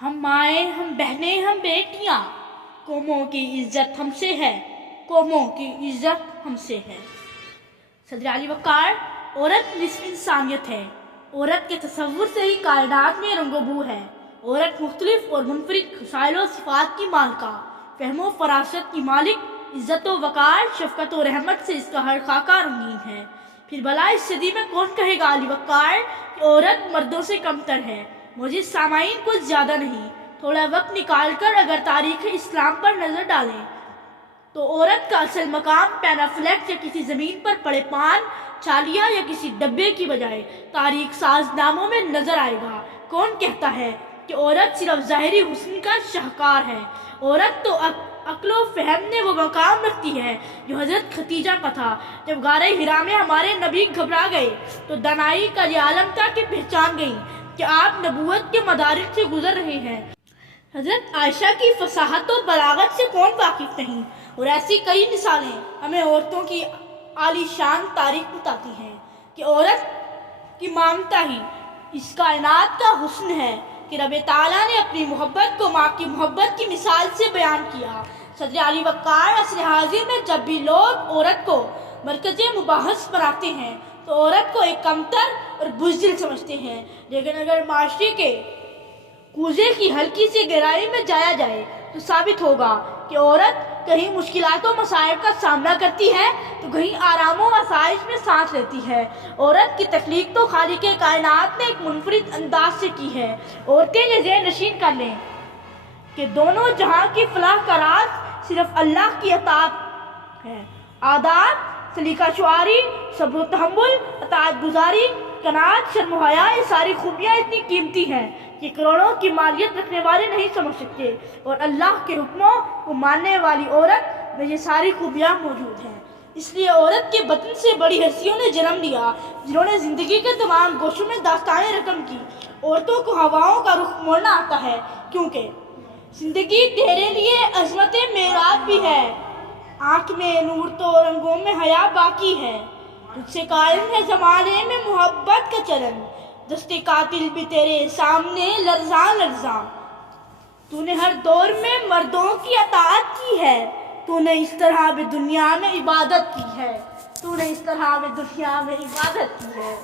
ہم مائیں، ہم بہنیں، ہم بیٹیاں، قوموں کی عزت ہم سے ہے، قوموں کی عزت ہم سے ہے۔ صدر علی وقار، عورت نصف انسانیت ہے۔ عورت کے تصور سے ہی کائنات میں رنگ و بو ہے۔ عورت مختلف اور منفرد خصائل و صفات کی مالکہ، فہم و فراست کی مالک، عزت و وقار، شفقت و رحمت سے اس کا ہر خاکہ رنگین ہے۔ پھر بھلا اس صدی میں کون کہے گا علی وقار کہ عورت مردوں سے کمتر ہے؟ معزز سامعین، کچھ زیادہ نہیں، تھوڑا وقت نکال کر اگر تاریخ اسلام پر نظر ڈالیں تو عورت کا اصل مقام پینافلیکس یا کسی زمین پر پڑے پان، چھالیا یا کسی ڈبے کی بجائے تاریخ ساز ناموں میں نظر آئے گا۔ کون کہتا ہے کہ عورت صرف ظاہری حسن کا شاہکار ہے؟ عورت تو عقل و فہم میں وہ مقام رکھتی ہے جو حضرت خدیجہ کا تھا۔ جب غار حرا میں ہمارے نبی گھبرا گئے تو دانائی کا یہ عالم تھا کہ پہچان گئی کہ آپ نبوت کے مدارج سے گزر رہے ہیں۔ حضرت عائشہ کی فصاحت و بلاغت سے کون واقف نہیں؟ اور ایسی کئی مثالیں ہمیں عورتوں کی عالی شان تاریخ بتاتی ہیں کہ عورت کی ممتا ہی اس کائنات کا حسن ہے کہ رب تعالیٰ نے اپنی محبت کو ماں کی محبت کی مثال سے بیان کیا۔ صدر علی وقار، عصر حاضر میں جب بھی لوگ عورت کو مرکز مباحث بناتے ہیں تو عورت کو ایک کمتر اور بزدل سمجھتے ہیں، لیکن اگر معاشرے کے کوزے کی ہلکی سی گہرائی میں جایا جائے تو ثابت ہوگا کہ عورت کہیں مشکلات و مصائب کا سامنا کرتی ہے تو کہیں آرام و آسائش میں سانس لیتی ہے۔ عورت کی تخلیق تو خالق کائنات نے ایک منفرد انداز سے کی ہے۔ عورتیں یہ ذہن نشین کر لیں کہ دونوں جہاں کی فلاح کا راز صرف اللہ کی اطاعت ہے۔ آداب، سلیقہ شعاری، صبر و تحمل، اطاعت گزاری، قناعت، شرم و حیا، یہ ساری خوبیاں اتنی قیمتی ہیں کہ کروڑوں کی مالیت رکھنے والے نہیں سمجھ سکتے، اور اللہ کے حکموں کو ماننے والی عورت میں یہ ساری خوبیاں موجود ہیں۔ اس لیے عورت کے بطن سے بڑی ہستیوں نے جنم لیا جنہوں نے زندگی کے تمام گوشوں میں داستانیں رقم کی۔ عورتوں کو ہواؤں کا رخ موڑنا آتا ہے، کیونکہ زندگی تیرے لیے عظمت معراج بھی ہے، آنکھ میں نور تو رنگوں میں حیا باقی ہے، تجھ سے قائم ہے زمانے میں محبت کا چلن، دستے قاتل بھی تیرے سامنے لرزاں لرزاں، تو نے ہر دور میں مردوں کی اطاعت کی ہے، تو نے اس طرح بھی دنیا میں عبادت کی ہے، تو نے اس طرح بھی دنیا میں عبادت کی ہے۔